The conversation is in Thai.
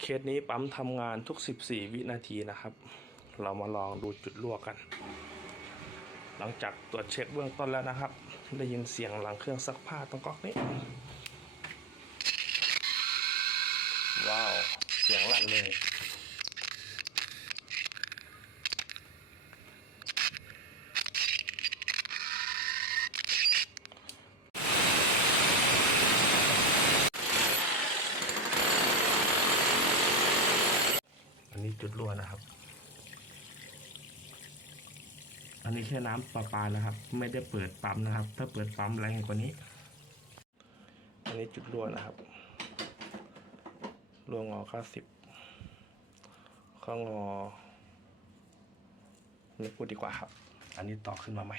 เคสนี้ปั๊มทำงานทุก 14 วินาทีนะครับ เรามาลองดูจุดรั่วกัน หลังจากตรวจเช็คเบื้องต้นแล้วนะครับ ได้ยินเสียงหลังเครื่องซักผ้าตรงก๊อกนี้ ว้าว เสียงลั่นเลย อันนี้จุดรั่วนะครับ อันนี้แค่น้ำประปานะครับ ไม่ได้เปิดปั๊มนะครับ ถ้าเปิดปั๊มแรงกว่านี้ อันนี้จุดรั่วนะครับรั่วงอเก้าสิบข้องอไม่พูดดีกว่าครับ อันนี้ต่อขึ้นมาใหม่